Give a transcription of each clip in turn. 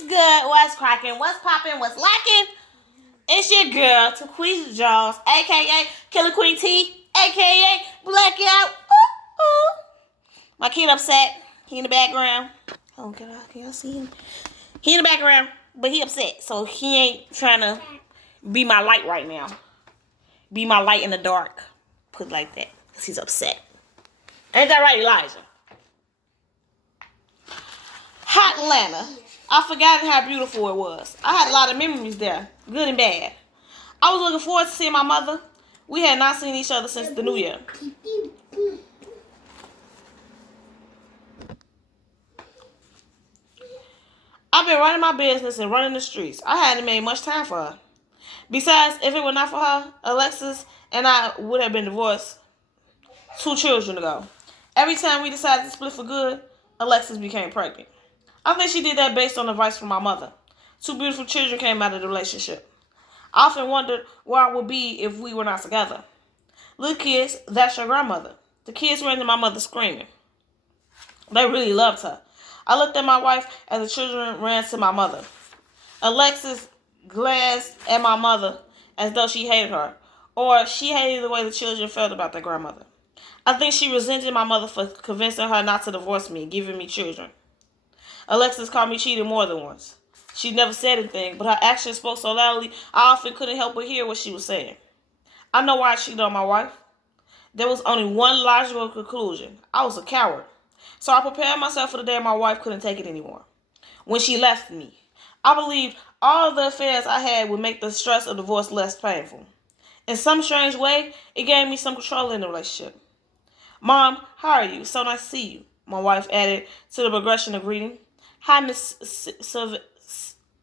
What's good? What's cracking? What's popping? What's lacking? It's your girl, Taquisha Jones, aka Killer Queen T, aka Blackout. Ooh, ooh. My kid upset. He in the background. Oh, can y'all see him? He in the background, but he upset. So he ain't trying to be my light right now. Be my light in the dark. Put it like that. Because he's upset. Ain't that right, Elijah? Hot Atlanta. I forgot how beautiful it was. I had a lot of memories there, good and bad. I was looking forward to seeing my mother. We had not seen each other since the New Year. I've been running my business and running the streets. I hadn't made much time for her. Besides, if it were not for her, Alexis and I would have been divorced 2 children ago. Every time we decided to split for good, Alexis became pregnant. I think she did that based on advice from my mother. 2 beautiful children came out of the relationship. I often wondered where I would be if we were not together. Little kids, that's your grandmother. The kids ran to my mother screaming. They really loved her. I looked at my wife as the children ran to my mother. Alexis glanced at my mother as though she hated her, or she hated the way the children felt about their grandmother. I think she resented my mother for convincing her not to divorce me and giving me children. Alexis called me cheating more than once. She never said anything, but her actions spoke so loudly I often couldn't help but hear what she was saying. I know why I cheated on my wife. There was only one logical conclusion. I was a coward. So I prepared myself for the day my wife couldn't take it anymore. When she left me, I believed all the affairs I had would make the stress of divorce less painful. In some strange way, it gave me some control in the relationship. Mom, how are you? So nice to see you, my wife added to the progression of greeting. Hi, Miss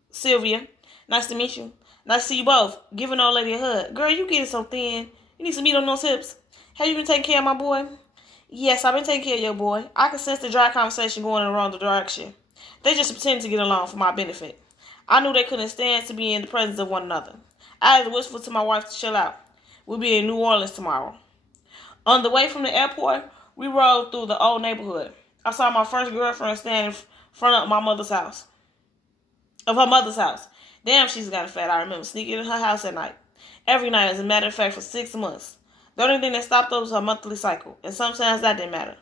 Sylvia. Nice to meet you. Nice to see you both. Give an old lady a hug. Girl, you getting so thin. You need some meat on those hips. Have you been taking care of my boy? Yes, I've been taking care of your boy. I can sense the dry conversation going in the wrong direction. They just pretended to get along for my benefit. I knew they couldn't stand to be in the presence of one another. I had whispered to my wife to chill out. We'll be in New Orleans tomorrow. On the way from the airport, we rode through the old neighborhood. I saw my first girlfriend standing in front of my mother's house. Of her mother's house. Damn, she's got fat. I remember sneaking in her house at night. Every night, as a matter of fact, for 6 months. The only thing that stopped her was her monthly cycle, and sometimes that didn't matter.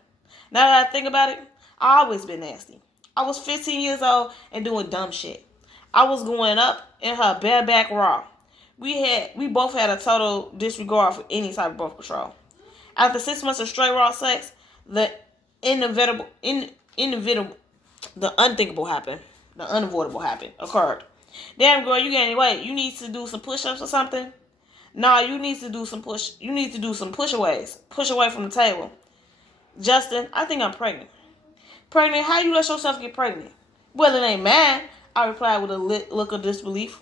Now that I think about it, I always been nasty. I was 15 years old and doing dumb shit. I was going up in her bareback raw. We both had a total disregard for any type of birth control. After 6 months of straight raw sex, the unthinkable happened. The unavoidable occurred. Damn girl, you gaining weight. You need to do some push-ups or something? Nah, you need to do some push-aways. Push away from the table. Justin, I think I'm pregnant. Pregnant? How you let yourself get pregnant? Well, it ain't mine, I replied with a look of disbelief.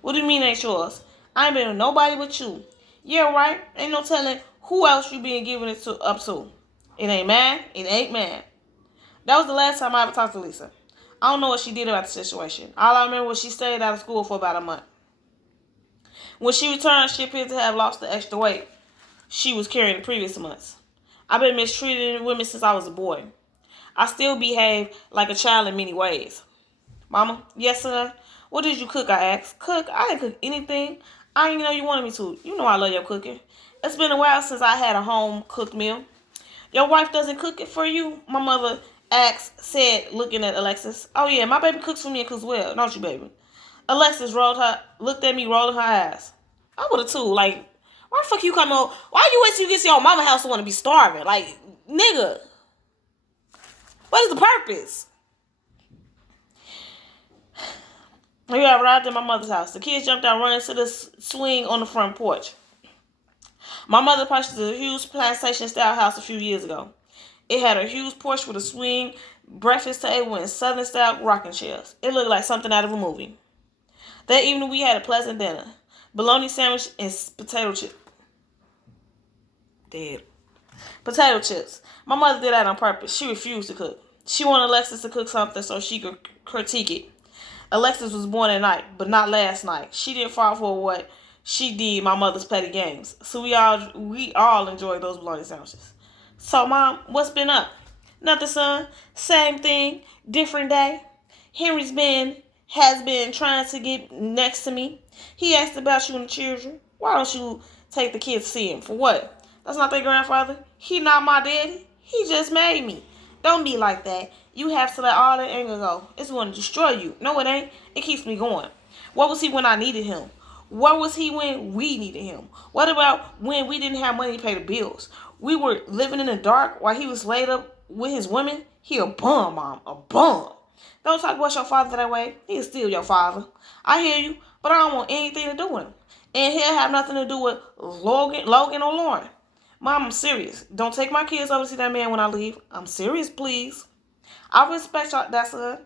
What do you mean ain't yours? I ain't been with nobody but you. Yeah, right. Ain't no telling who else you being given it up to. It ain't mine. It ain't mine. That was the last time I ever talked to Lisa. I don't know what she did about the situation. All I remember was she stayed out of school for about a month. When she returned, she appeared to have lost the extra weight she was carrying the previous months. I've been mistreated women since I was a boy. I still behave like a child in many ways. Mama, yes, sir. What did you cook? I asked. Cook? I didn't cook anything. I didn't even know you wanted me to. You know I love your cooking. It's been a while since I had a home-cooked meal. Your wife doesn't cook it for you? My mother said, looking at Alexis. Oh, yeah, my baby cooks for me and cooks well, don't you, baby? Alexis looked at me, rolling her eyes. I would have too. Like, why the fuck you come over? Why you wait till you get to your mama house and want to be starving? Like, nigga, what is the purpose? We arrived at my mother's house. The kids jumped out running to the swing on the front porch. My mother purchased a huge plantation-style house a few years ago. It had a huge porch with a swing, breakfast table, and southern-style rocking chairs. It looked like something out of a movie. That evening, we had a pleasant dinner. Bologna sandwich and potato chips. Potato chips. My mother did that on purpose. She refused to cook. She wanted Alexis to cook something so she could critique it. Alexis was born at night, but not last night. She didn't fall for what she did my mother's petty games. So we all enjoyed those bologna sandwiches. So, Mom, what's been up? Nothing, son. Same thing. Different day. Henry's been has been trying to get next to me. He asked about you and the children. Why don't you take the kids to see him? For what? That's not their grandfather. He not my daddy. He just made me. Don't be like that. You have to let all that anger go. It's going to destroy you. No, it ain't. It keeps me going. What was he when I needed him? Where was he when we needed him? What about when we didn't have money to pay the bills? We were living in the dark while he was laid up with his women. He a bum, Mom. A bum. Don't talk about your father that way. He is still your father. I hear you, but I don't want anything to do with him. And he'll have nothing to do with Logan or Lauren. Mom, I'm serious. Don't take my kids over to see that man when I leave. I'm serious, please. I respect that, son.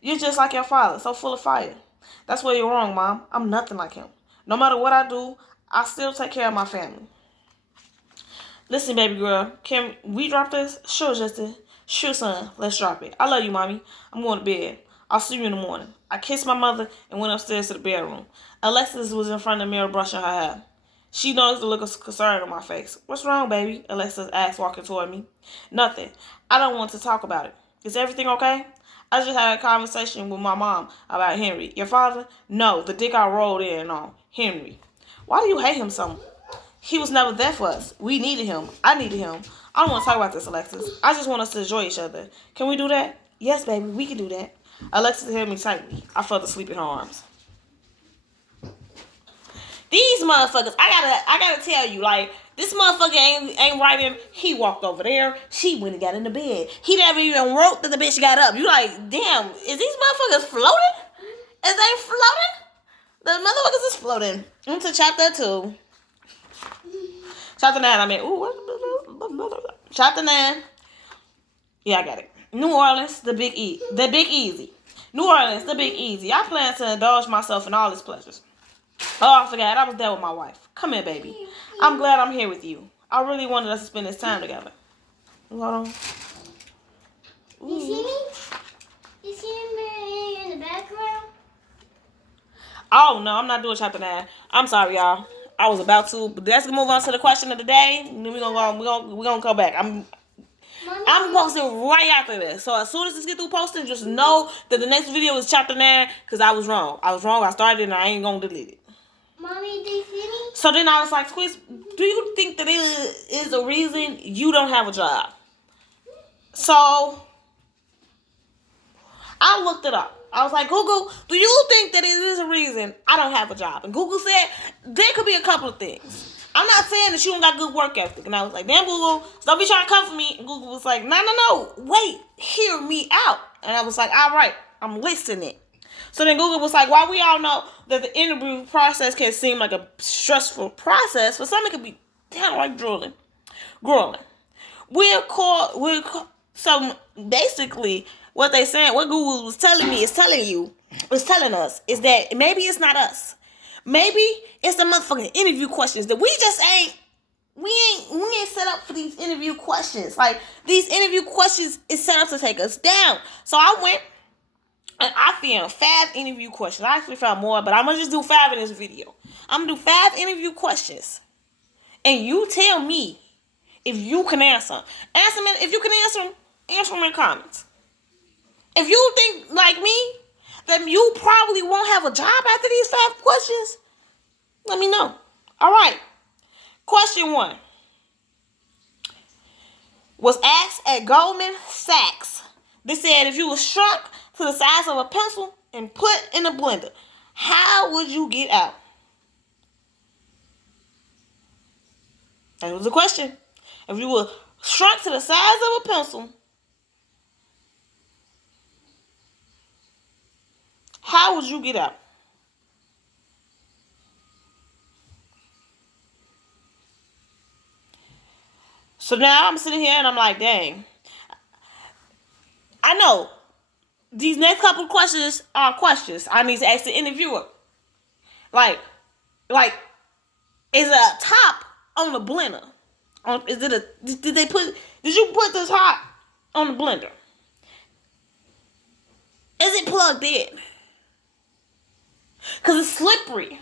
You're just like your father, so full of fire. That's where you're wrong, Mom. I'm nothing like him. No matter what I do, I still take care of my family. Listen, baby girl, can we drop this? Sure, Justin. Sure, son. Let's drop it. I love you, Mommy. I'm going to bed. I'll see you in the morning. I kissed my mother and went upstairs to the bedroom. Alexis was in front of the mirror brushing her hair. She noticed the look of concern on my face. What's wrong, baby? Alexis asked, walking toward me. Nothing. I don't want to talk about it. Is everything okay? I just had a conversation with my mom about Henry. Your father? No, the dick I rolled in on. Henry. Why do you hate him so much? He was never there for us. We needed him. I needed him. I don't want to talk about this, Alexis. I just want us to enjoy each other. Can we do that? Yes, baby, we can do that. Alexis held me tightly. I fell asleep in her arms. These motherfuckers, I gotta tell you, like, this motherfucker ain't writing. He walked over there. She went and got in the bed. He never even wrote that the bitch got up. You like, damn, is these motherfuckers floating? Is they floating? The motherfuckers is floating. Into chapter 2. Chapter 9, I mean, Chapter 9. Yeah, I got it. New Orleans, the Big Easy. New Orleans, the Big Easy. I plan to indulge myself in all its pleasures. Oh, I forgot. I was there with my wife. Come here, baby. I'm glad I'm here with you. I really wanted us to spend this time together. Hold on. You see me? You see me in the background? Oh, no, I'm not doing chapter 9. I'm sorry, y'all. I was about to, but let's move on to the question of the day. And then we're gonna go back. I'm posting right after this. So as soon as this get through posting, just know that the next video is chapter 9 because I was wrong. I started and I ain't gonna delete it. Mommy, do you see me? So then I was like, Squeeze, do you think that it is a reason you don't have a job? So I looked it up. I was like, Google, do you think that it is a reason I don't have a job? And Google said there could be a couple of things. I'm not saying that you don't got good work ethic. And I was like, damn, Google, don't be trying to come for me. And Google was like, no, wait, hear me out. And I was like, all right, I'm listening. So then Google was like, while we all know that the interview process can seem like a stressful process, for some it could be downright grueling. So basically, what they saying, what Google was telling us is that maybe it's not us. Maybe it's the motherfucking interview questions that we ain't set up for these interview questions. Like, these interview questions is set up to take us down. So I went and I found 5 interview questions. I actually found more, but I'm gonna just do 5 in this video. I'm gonna do 5 interview questions. And you tell me if you can answer. If you can answer them in the comments. If you think like me, then you probably won't have a job after these 5 questions. Let me know. All right. Question 1 was asked at Goldman Sachs. They said if you were shrunk to the size of a pencil and put in a blender, how would you get out? That was the question. If you were shrunk to the size of a pencil, how would you get out? So now I'm sitting here and I'm like, dang. I know these next couple questions are questions I need to ask the interviewer. Like, is a top on the blender? Did you put the top on the blender? Is it plugged in? Because it's slippery.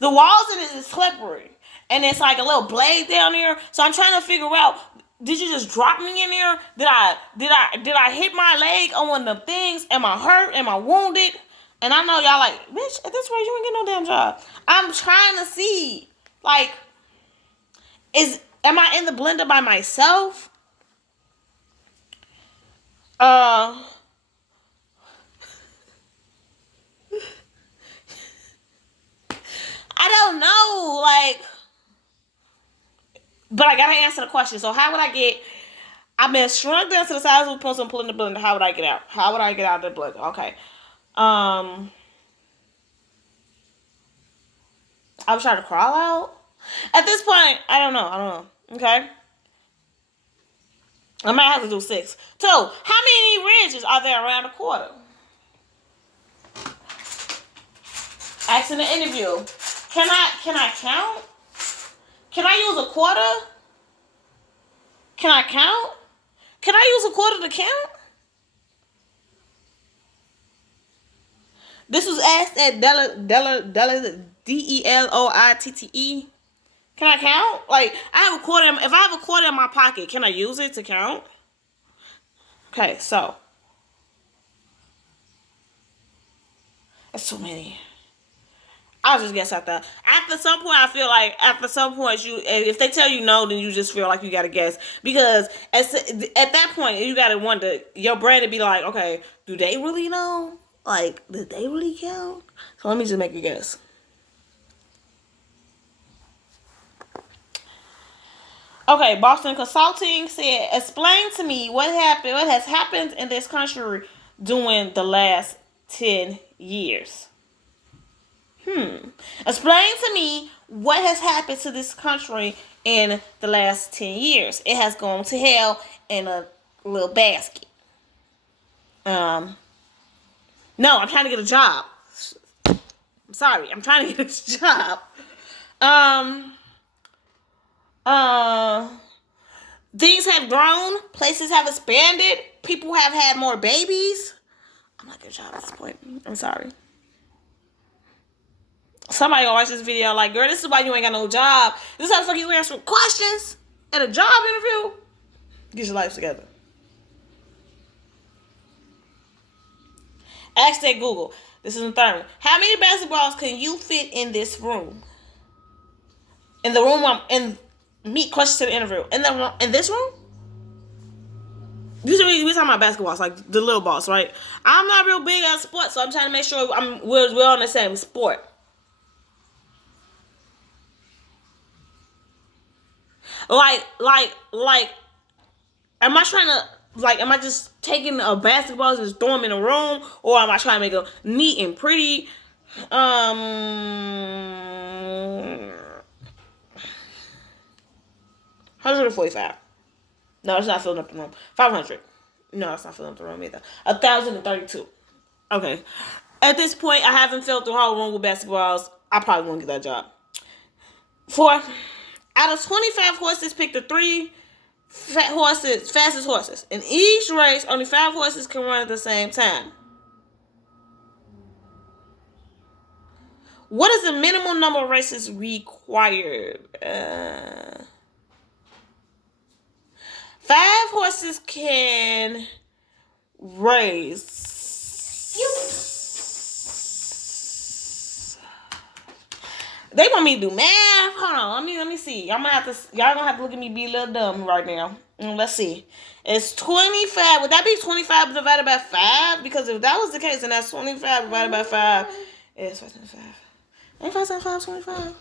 The walls in it is slippery. And it's like a little blade down there. So I'm trying to figure out, did you just drop me in there? Did I hit my leg on one of the things? Am I hurt? Am I wounded? And I know y'all like, bitch, at this rate, you ain't get no damn job. I'm trying to see, like, am I in the blender by myself? I don't know, like, but I gotta answer the question. So how would I get? I've been shrunk down to the size of a pencil and put in the blender. How would I get out? How would I get out of the blender? Okay. I was trying to crawl out. At this point, I don't know. Okay. I might have to do 6. 2. How many ridges are there around a quarter? Asking the interview. Can I count? Can I use a quarter? Can I count? Can I use a quarter to count? This was asked at Deloitte. Can I count? Like, I have a quarter. If I have a quarter in my pocket, can I use it to count? Okay, so that's too many. I'll just guess after. After some point, I feel like if they tell you no, then you just feel like you gotta guess, because at that point you gotta wonder, your brain to be like, okay, do they really know? Like, did they really count? So let me just make a guess. Okay, Boston Consulting said, explain to me what has happened in this country during the last 10 years. Explain to me what has happened to this country in the last 10 years. It has gone to hell in a little basket. No, I'm trying to get a job. I'm sorry, I'm trying to get a job. Things have grown. Places have expanded. People have had more babies. I'm not getting a job at this point. I'm sorry. Somebody gonna watch this video like, girl, this is why you ain't got no job. This is how the fuck you answer questions at a job interview. Get your life together. Ask that Google. This is the third one. How many basketballs can you fit in this room? In the room meet questions to the interview. In this room? Usually we talking about basketballs, like the little balls, right? I'm not real big at sports, so I'm trying to make sure we're on the same sport. Like, am I just taking a basketball and just throw them in a room, or am I trying to make them neat and pretty? 145. No, it's not filling up the room. 500. No, it's not filling up the room either. 1,032. Okay. At this point, I haven't filled the whole room with basketballs. I probably won't get that job. 4. Out of 25 horses, pick the 3 fastest horses. In each race, only 5 horses can run at the same time. What is the minimum number of races required? 5 horses can race. They want me to do math. Hold on, let me see. Y'all gonna have to look at me be a little dumb right now. Let's see. It's 25. Would that be 25 divided by 5? Because if that was the case, then that's 25 divided by 5. It's 5 times 5. Ain't 5 times 5 25?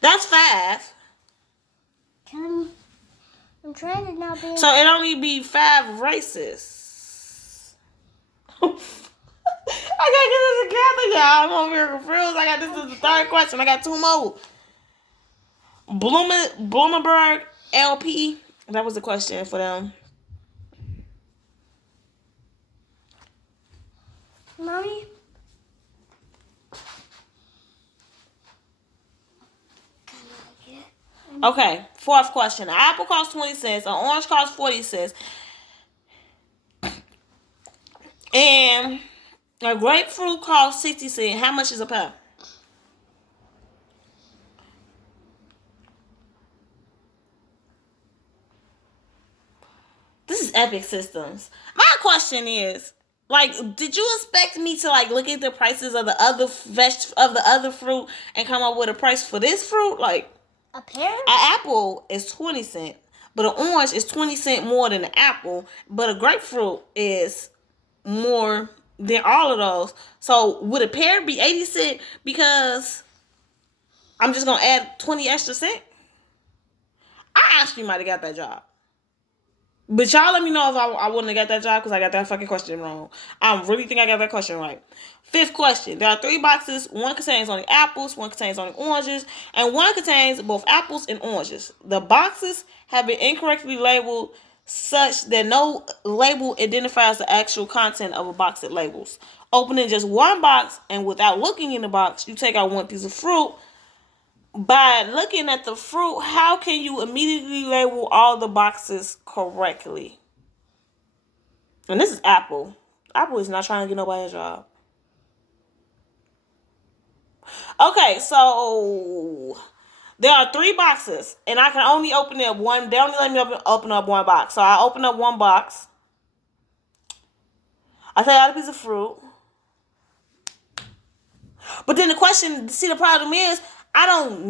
That's 5. I'm trying to not be. So it only be 5 races. I gotta get this together, y'all. I'm over here confused. This is the 3rd question. I got 2 more. Bloomberg LP. That was the question for them. Mommy? Okay, 4th question. An apple costs 20 cents. An orange costs 40 cents. And a grapefruit costs 60 cents. How much is a pound? This is Epic Systems. My question is, Like, did you expect me to like look at the prices of the other fruit and come up with a price for this fruit? Like, A pear? an apple is 20 cents, but an orange is 20 cents more than an apple, but a grapefruit is more than all of those. So would a pear be 80 cents because I'm just gonna add 20 extra cent? I actually might have got that job. But y'all let me know if I wouldn't have got that job because I got that fucking question wrong. I really think I got that question right. Fifth question. There are 3 boxes. One contains only apples, one contains only oranges, and one contains both apples and oranges. The boxes have been incorrectly labeled such that no label identifies the actual content of a box it labels. Opening just one box and without looking in the box, you take out one piece of fruit. By looking at the fruit, how can you immediately label all the boxes correctly? And this is Apple. Apple is not trying to get nobody a job. Okay, so there are 3 boxes, and I can only open up one. They only let me open up one box. So I open up one box. I take out a piece of fruit. But then the question, see, the problem is,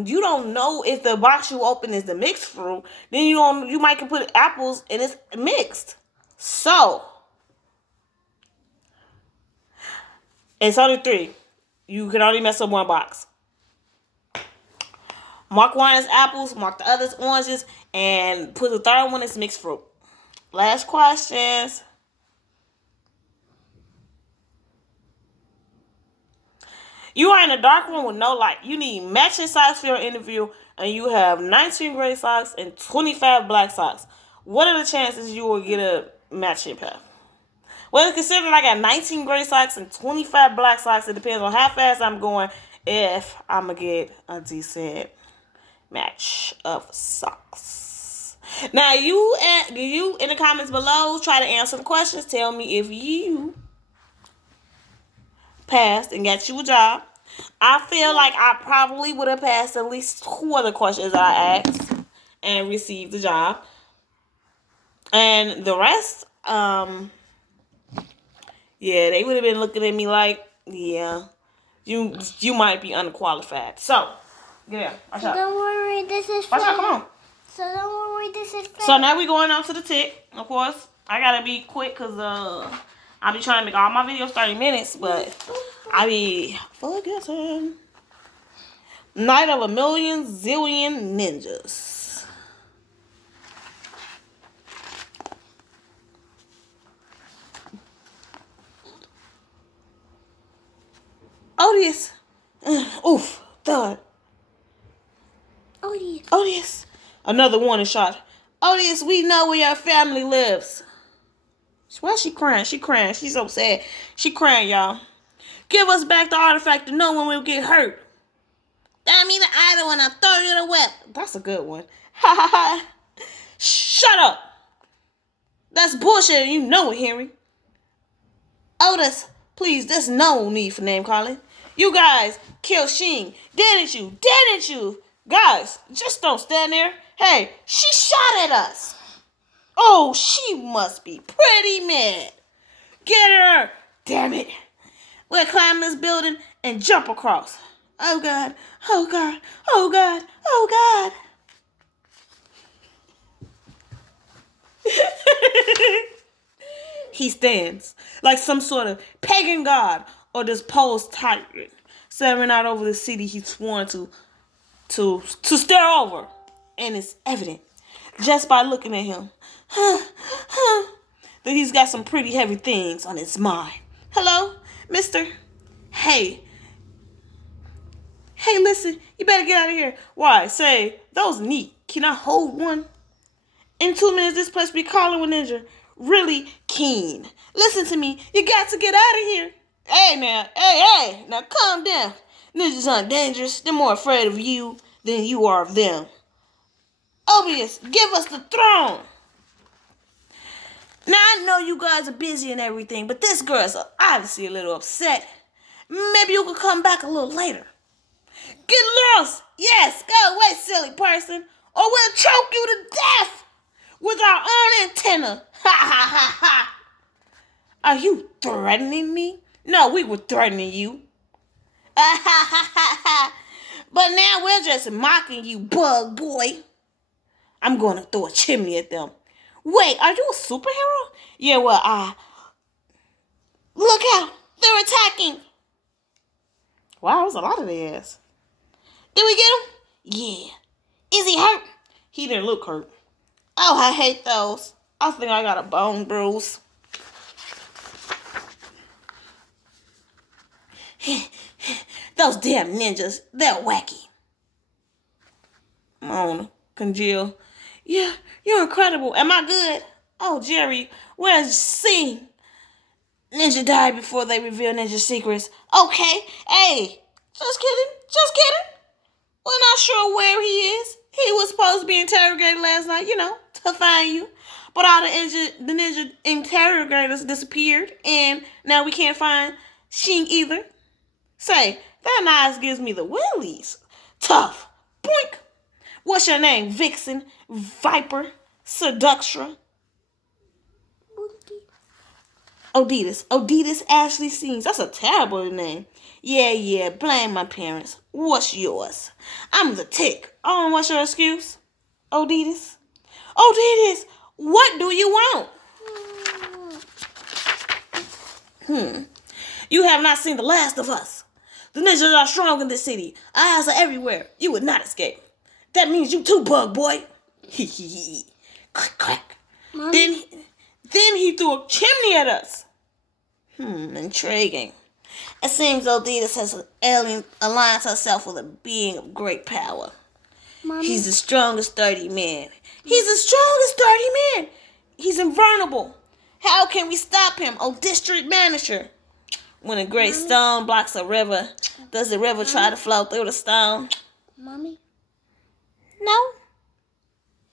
you don't know if the box you open is the mixed fruit. Then you might can put apples and it's mixed. So it's only 3. You can only mess up one box. Mark one as apples, mark the others oranges, and put the third one as mixed fruit. Last questions. You are in a dark room with no light. You need matching socks for your interview, and you have 19 gray socks and 25 black socks. What are the chances you will get a matching pair? Well, considering I got 19 gray socks and 25 black socks, it depends on how fast I'm going if I'm going to get a decent match of socks. Now, you in the comments below, try to answer the questions. Tell me if you passed and got you a job. I feel like I probably would have passed at least 2 other questions I asked and received the job. And the rest, yeah, they would have been looking at me like, yeah, you might be unqualified. So, yeah, watch out. Don't worry, this is Watch out, come on. So don't worry, this is So now we're going on to the tick. Of course, I gotta be quick because I be trying to make all my videos 30 minutes, but I be forgetting. Night of a Million Zillion Ninjas. Odious. Oof. Thud. Odious. Another warning shot. Odious, we know where your family lives. Why is she crying? She crying. She's so sad. She crying, y'all. Give us back the artifact to know when we'll get hurt. That means the idol when I throw you the whip. That's a good one. Ha ha ha. Shut up. That's bullshit. You know it, Henry. Otis, please, there's no need for name calling. You guys killed Sheen. Didn't you? Didn't you? Guys, just don't stand there. Hey, she shot at us. Oh, she must be pretty mad. Get her. Damn it. We'll climb this building and jump across. Oh, God. Oh, God. Oh, God. Oh, God. He stands like some sort of pagan god or disposed tyrant, staring out over the city he's sworn to stare over. And it's evident just by looking at him that he's got some pretty heavy things on his mind. Hello, mister? Hey, listen, you better get out of here. Why? Say, that was neat. Can I hold one? In 2 minutes, this place be calling with Ninja. Really keen. Listen to me. You got to get out of here. Hey, now. Hey. Now, calm down. Ninjas aren't dangerous. They're more afraid of you than you are of them. Obvious, give us the throne. Now, I know you guys are busy and everything, but this girl's obviously a little upset. Maybe you could come back a little later. Get lost. Yes, go away, silly person. Or we'll choke you to death with our own antenna. Ha, ha, ha, ha. Are you threatening me? No, we were threatening you. But now we're just mocking you, bug boy. I'm going to throw a chimney at them. Wait, are you a superhero? Yeah, well, look out. They're attacking. Wow, there's a lot of their ass. Did we get him? Yeah. Is he hurt? He didn't look hurt. Oh, I hate those. I think I got a bone bruise. Those damn ninjas, they're wacky. Mona, congeal. Yeah, you're incredible. Am I good? Oh, Jerry, where's C? Ninja died before they revealed ninja secrets. Okay, hey, just kidding. We're not sure where he is. He was supposed to be interrogated last night, to find you. But all the ninja interrogators disappeared, and now we can't find Shing either. Say, that eyes gives me the willies. Tough. Boink. What's your name? Vixen, Viper, Seductra. Oditus Ashley Scenes. That's a terrible name. Yeah, blame my parents. What's yours? I'm the Tick. Oh, what's your excuse? Oditus, what do you want? You have not seen the last of us. The ninjas are strong in this city. Eyes are everywhere. You would not escape. That means you too, bug boy. Crack. Then he threw a chimney at us. Intriguing. It seems Oditus has aligned herself with a being of great power. Mommy. He's the strongest 30 man. He's invulnerable. How can we stop him, district manager? When a great stone blocks a river, does the river try to flow through the stone? Mommy? No.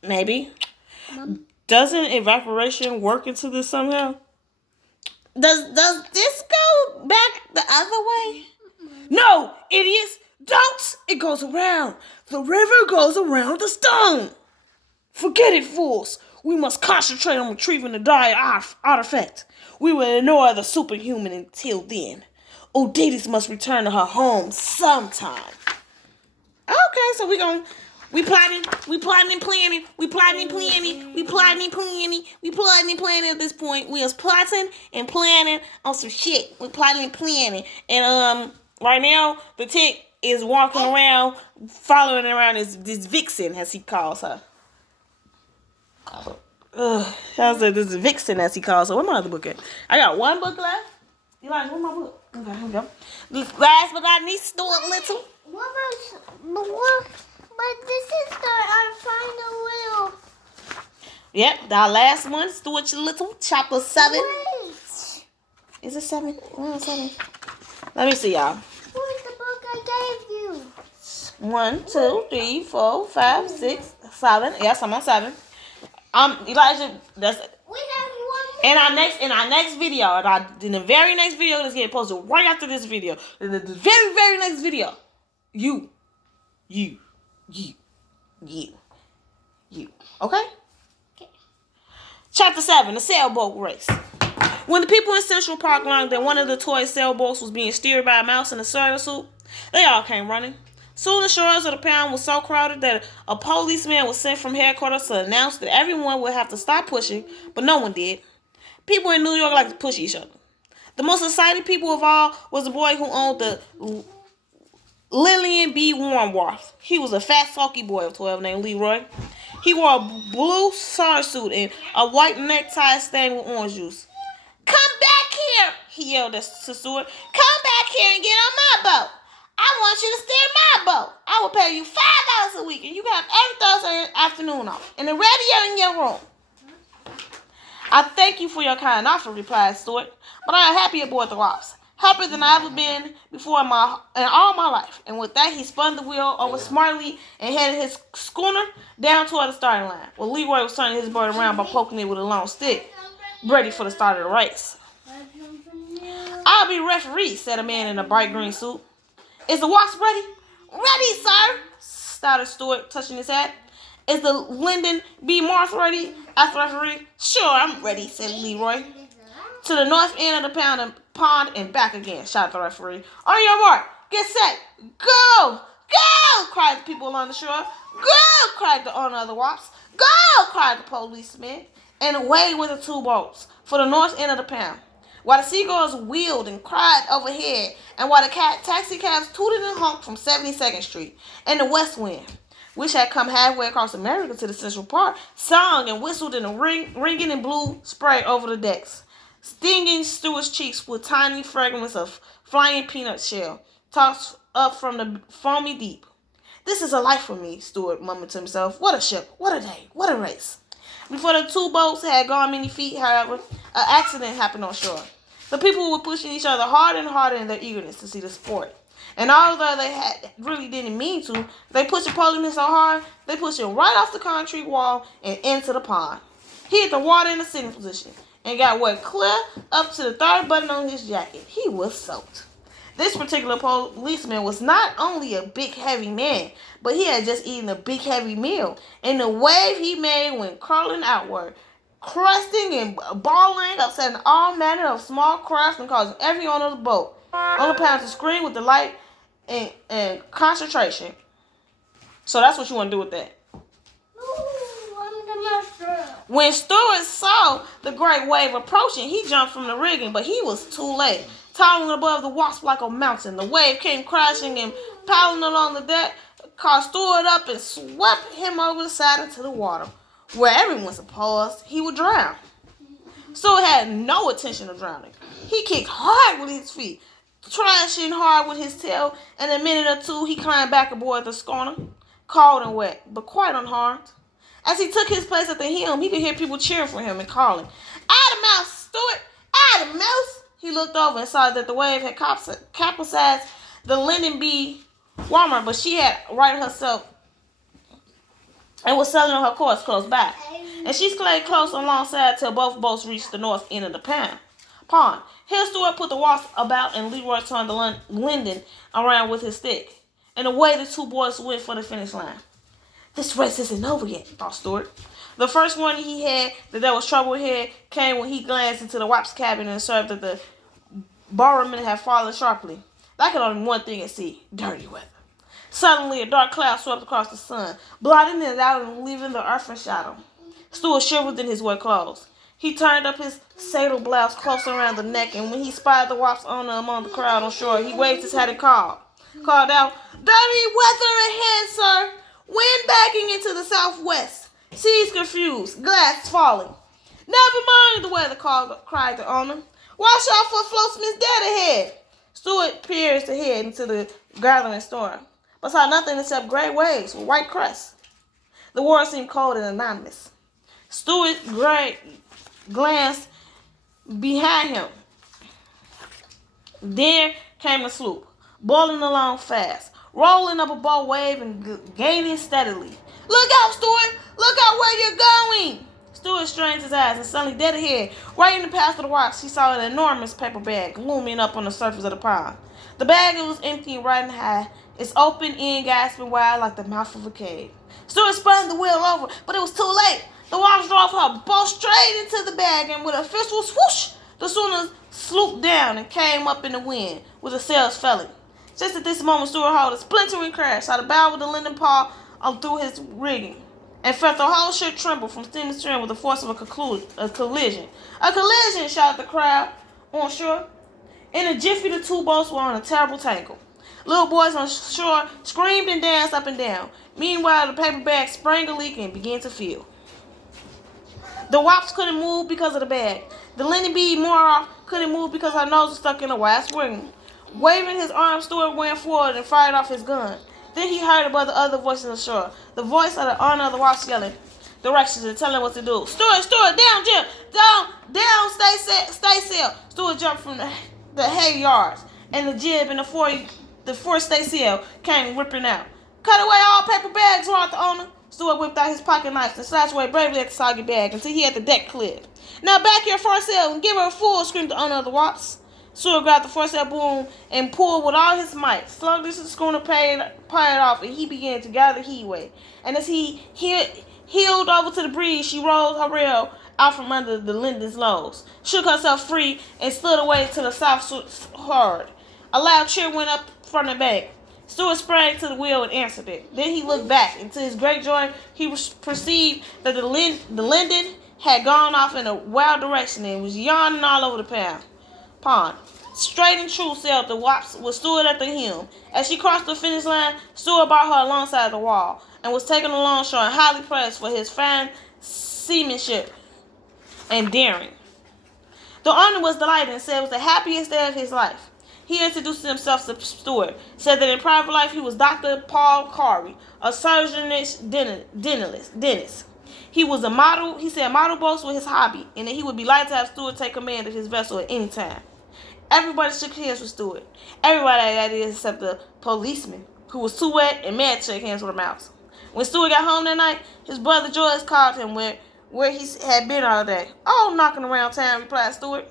Maybe. Mommy? Doesn't evaporation work into this somehow? Does this go back the other way? No, idiots! Don't! It goes around. The river goes around the stone. Forget it, fools. We must concentrate on retrieving the dire artifact. We will ignore the superhuman until then. Oditus must return to her home sometime. Okay, so we plotting and planning at this point. We was plotting and planning on some shit. We plotting and planning. And right now the Tick is walking around, following around this Vixen, as he calls her. This Vixen, as he calls her. Where my other book at? I got one book left. You like, where's my book? Okay, here we go. Last but not least, Stuart Little. But this is our final will. Yep, our last one, Stuart Little, chapter 7. Wait. Is it 7? Oh, 7. Let me see, y'all. Where's the book I gave you? 1, 2, 3, 4, 5, 6, 7. Yes, I'm on 7. Elijah, that's we have one in our next video, in the very next video that's getting posted right after this video. In the very, very next video. You. Okay? Chapter 7, the sailboat race. When the people in Central Park learned that one of the toy sailboats was being steered by a mouse in a sailor suit, they all came running. Soon the shores of the pound was so crowded that a policeman was sent from headquarters to announce that everyone would have to stop pushing, but no one did. People in New York like to push each other. The most excited people of all was the boy who owned the Lillian B. Warmworth. He was a fat, sulky boy of 12 named Leroy. He wore a blue suit and a white necktie stained with orange juice. Come back here, he yelled to Stuart. Come back here and get on my boat. I want you to steer my boat. I will pay you $5 a week, and you can have every Thursday afternoon off, and the radio in your room. I thank you for your kind offer, replied Stuart, but I am happy aboard the rocks. Happier than I ever been before in all my life. And with that, he spun the wheel over smartly and headed his schooner down toward the starting line, while Leroy was turning his boat around by poking it with a long stick, ready for the start of the race. I'll be referee, said a man in a bright green suit. Is the wasp ready? Ready, sir, started Stuart, touching his hat. Is the Lyndon B. Marth ready? asked the referee. Sure, I'm ready, said Leroy. to the north end of the pond and back again, shouted the referee. On your mark, get set, go! Go! Cried the people along the shore. Go! Cried the owner of the Wasp. Go! Cried the policeman. And away went the two boats for the north end of the pound, while the seagulls wheeled and cried overhead, and while the taxi cabs tooted and honked from 72nd Street, and the west wind, which had come halfway across America to the Central Park, sung and whistled in a ringing and blue spray over the decks, stinging Stuart's cheeks with tiny fragments of flying peanut shell tossed up from the foamy deep. This is a life for me, Stuart murmured to himself. What a ship, what a day, what a race. Before the two boats had gone many feet, however, an accident happened on shore. The people were pushing each other harder and harder in their eagerness to see the sport. And although they really didn't mean to, they pushed the policeman so hard, they pushed him right off the concrete wall and into the pond. He hit the water in a sitting position and got wet clear up to the third button on his jacket. He was soaked. This particular policeman was not only a big heavy man, but he had just eaten a big heavy meal. And the wave he made went curling outward, crusting and balling, upsetting all manner of small crafts and causing every owner of the boat on the pound to scream with delight and concentration. So that's what you want to do with that. When Stuart saw the great wave approaching, he jumped from the rigging, but he was too late. Towering above the Wasp like a mountain, the wave came crashing and piling along the deck, caught Stuart up and swept him over the side into the water, where everyone supposed he would drown. Stuart had no intention of drowning. He kicked hard with his feet, thrashing hard with his tail, and in a minute or two he climbed back aboard the schooner, cold and wet, but quite unharmed. As he took his place at the helm, he could hear people cheering for him and calling, "Out of mouse, Stuart! Out of mouse!" He looked over and saw that the wave had capsized the Linden B warmer, but she had righted herself and was sailing on her course close by. And she stayed close alongside till both boats reached the north end of the pond. Here Stuart put the Wasp about and Leroy turned the Linden around with his stick. And away the two boys went for the finish line. This race isn't over yet, thought Stuart. The first warning he had that there was trouble ahead came when he glanced into the Wasp's cabin and observed that the barometer had fallen sharply. That could only one thing at sea, dirty weather. Suddenly, a dark cloud swept across the sun, blotting it out and leaving the earth in shadow. Stuart shivered in his wet clothes. He turned up his sailor blouse close around the neck, and when he spied the Wasp's owner among the crowd on shore, he waved his hat and called out, "Dirty weather ahead, sir! Wind backing into the southwest. Seas confused, glass falling." "Never mind the weather," cried the owner. "Watch out for floatsman's dead ahead." Stuart peered ahead into the gathering storm, but saw nothing except gray waves with white crests. The water seemed cold and anonymous. Stuart glanced behind him. There came a sloop, boiling along fast, rolling up a boat wave and gaining steadily. "Look out, Stuart! Look out where you're going!" Stuart strained his eyes, and suddenly, dead ahead, right in the path of the rocks, he saw an enormous paper bag looming up on the surface of the pond. The bag was empty and riding high, its open end gasping wide like the mouth of a cave. Stuart spun the wheel over, but it was too late. The waves drove her boat straight into the bag, and with a fierce swoosh, the schooner swooped down and came up in the wind, with the sails failing. Just at this moment, Stuart heard a splintering crash, saw the bow of the Linden paw through his rigging, and felt the whole ship tremble from stem to stern with the force of a collision. "A collision!" shouted the crowd on shore. In a jiffy, the two boats were on a terrible tangle. Little boys on shore screamed and danced up and down. Meanwhile, the paper bag sprang a leak and began to fill. The Wasp couldn't move because of the bag. The Linden B Moroff couldn't move because her nose was stuck in the Wasp's rigging. Waving his arms, Stuart went forward and fired off his gun. Then he heard above the other voices on shore, the voice of the owner of the Wasp yelling directions and telling him what to do. Stuart, down, Jim! Down, stay still!" Stuart jumped from the hay yards, and the jib and the forestaysail came ripping out. "Cut away all paper bags," roared the owner. Stuart whipped out his pocket knife and slashed away bravely at the soggy bag until he had the deck cleared. "Now back your foresail and give her a full," screamed the owner of the Wasp. Stuart grabbed the foresail boom and pulled with all his might. Slowly the schooner paid off, and he began to gather headway. And as he heeled over to the breeze, she rolled her rail out from under the Linden's lows, shook herself free, and slid away to the south hard. A loud cheer went up from the bank. Stuart sprang to the wheel and answered it. Then he looked back, and to his great joy, he perceived that the Linden had gone off in a wild direction and was yawning all over the pond. Straight and true sailed the Wasp with Stuart at the helm. As she crossed the finish line, Stuart brought her alongside the wall and was taken along shore and highly praised for his fine seamanship and daring. The owner was delighted and said it was the happiest day of his life. He introduced himself to Stuart, said that in private life he was Dr. Paul Carey, a surgeonish dentist. He was a model, he said model boats were his hobby, and that he would be glad to have Stuart take command of his vessel at any time. Everybody shook hands with Stuart. Everybody, that is, except the policeman, who was too wet and mad to shake hands with a mouse. When Stuart got home that night, his brother Joyce called him where he had been all day. "Oh, knocking around town," replied Stuart.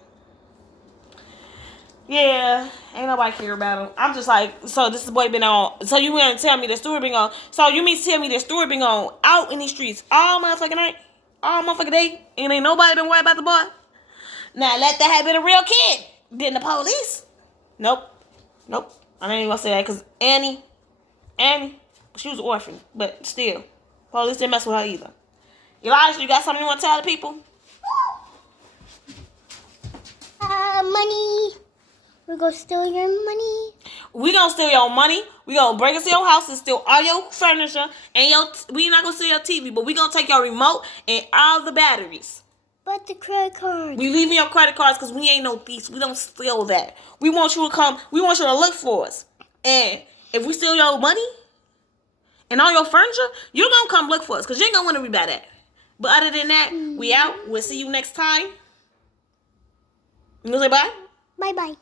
"Yeah, ain't nobody care about him." I'm just like, so this is what been on. So you want to tell me that Stuart been on? So you mean to tell me that Stuart been on out in these streets all motherfucking night, all motherfucking day, and ain't nobody been worried about the boy? Now let that have been a real kid. Didn't the police? Nope. I ain't even gonna say that because Annie, she was an orphan, but still, police didn't mess with her either. Elijah, you got something you want to tell the people? Money. We're gonna steal your money. We gonna steal your money. We gonna break into your house and steal all your furniture and we not gonna steal your TV, but we gonna take your remote and all the batteries. But the credit card. We leaving your credit cards because we ain't no thieves. We don't steal that. We want you to come. We want you to look for us. And if we steal your money and all your furniture, you're gonna come look for us because you ain't gonna want to be bad at it. But other than that, we out. We'll see you next time. You gonna say bye? Bye-bye.